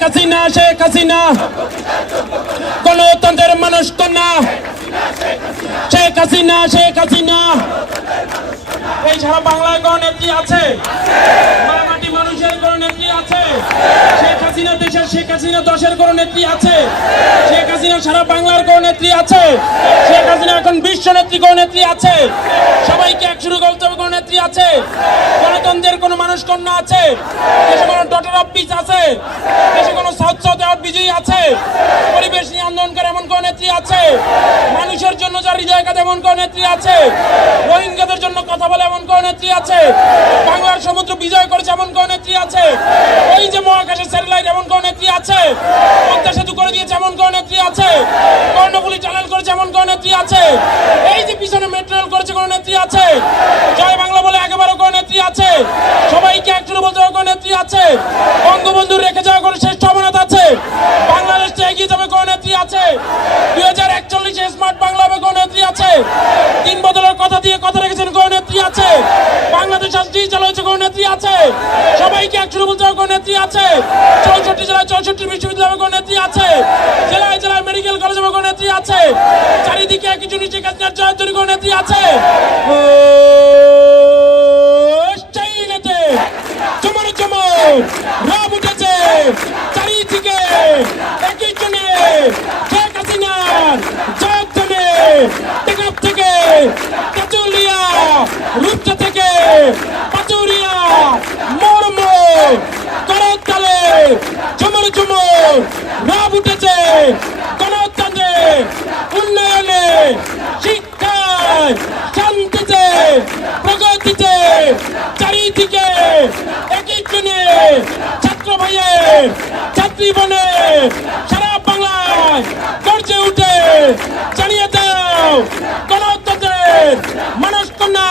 শেখ হাসিনা গণতন্ত্রের মানুষ কন্যা শেখ হাসিনা এই সারা বাংলায় কোন নেত্রী আছে? মাটি মানুষের কোন নেত্রী আছে? শেখ হাসিনা দেশের শেখ হাসিনা দশের কোন নেত্রী আছে? শেখ হাসিনা সারা বাংলার কোন নেত্রী আছে? শেখ হাসিনা এখন বিশ্ব নেত্রী কোন নেত্রী আছে? সবাইকে একসুরে বলতে হবে কোন নেত্রী আছে? গণতন্ত্রের কোন মানুষ কন্যা আছে? দেশে কোন ডক্টর অফ পিস আছে? দেশে কোন সাউথ অ্যাওয়ার্ড বিজয়ী আছে? পরিবেশ নিয়ে আন্দোলন করে এমন কোন নেত্রী আছে? মানুষের জন্য যার হৃদয় কাঁদে এমন কোন নেত্রী আছে? রোহিঙ্গাদের জন্য কথা বলে এমন কোন নেত্রী আছে? বাংলার সমুদ্র বিজয় করেছে এমন কোন নেত্রী আছে? এই যে মহাকাশের স্যাটেলাইট এমন কোন নেত্রী আছে? পদ্মা সেতু করে দিয়েছে এমন কোন নেত্রী আছে? কর্ণফুলী টানেল করেছে এমন কোন নেত্রী আছে? এই যে পিছনে মেট্রো রেল করেছে কোন নেত্রী আছে? জয় বাংলা বলে একেবারে কোন নেত্রী আছে? সবাইকে একজনে বলতে হবে কোন নেত্রী আছে? বঙ্গবন্ধু রেখে যাওয়া কোন শ্রেষ্ঠ আমানত আছে? বাংলাদেশটা এগিয়ে যাবে কোন নেত্রী আছে? 2041 স্মার্ট বাংলা হবে কোন নেত্রী আছে? 3 বদলের কথা দিয়ে কথা রেখেছেন কোন নেত্রী আছে? বাংলাদেশ আজ ডিজিটাল হয়েছে কোন নেত্রী আছে? সবাইকে একসঙ্গে বলতে হবে কোন নেত্রী আছে? 64 জেলায় 64 বিশ্ববিদ্যালয় কোন নেত্রী আছে? জেলায় জেলায় মেডিকেল কলেজ হবে কোন নেত্রী আছে? চারিদিকে একই জন্য শেখ হাসিনার জয়ধ্বনি কোন নেত্রী আছে? চমর চমর রাব উঠেছে চারিদিকে একই জন্য শেখ হাসিনার জয়ধ্বনি টেকআপ থেকে তেঁতুলিয়া রূপসা থেকে পাচুরিয়া মর্ম করতালে চমর চমর রাব উঠেছে গণতন্ত্রে উন্নয়নে শিক্ষায় শান্তিতে প্রগতিতে চারিদিকে একই জনে ছাত্র ভাইয়ের ছাত্রী বনে সারা বাংলায় গর্জে উঠে জানিয়ে দাও গণতন্ত্রের মানুষ কন্যা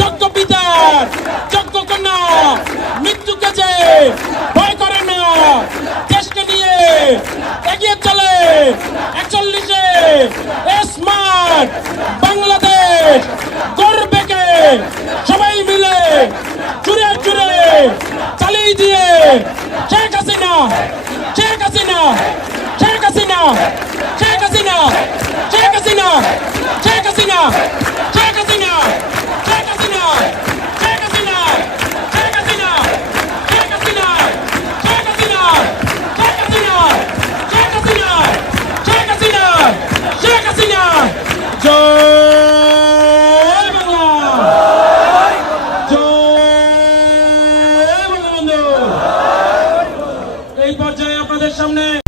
যোগ্য পিতার যোগ্য কন্যা মৃত্যুকে যে ভয় করে না দেশকে নিয়ে এগিয়ে চলে 41-এ স্মার্ট বাংলাদেশ গর্বে কে সবাই মিলে জুড়ে জুড়ে চালিয়ে দিয়ে শেখ হাসিনা শেখ হাসিনা শেখ হাসিনা শেখ হাসিনা শেখ হাসিনা শেখ হাসিনা শেখ হাসিনা শেখ হাসিনা শেখ হাসিনা শেখ হাসিনা শেখ হাসিনা শেখ হাসিনা শেখ হাসিনা শেখ হাসিনা শেখ হাসিনা শেখ হাসিনা জয় বাংলা জয় বঙ্গবন্ধু। এই পর্যায়ে আপনাদের সামনে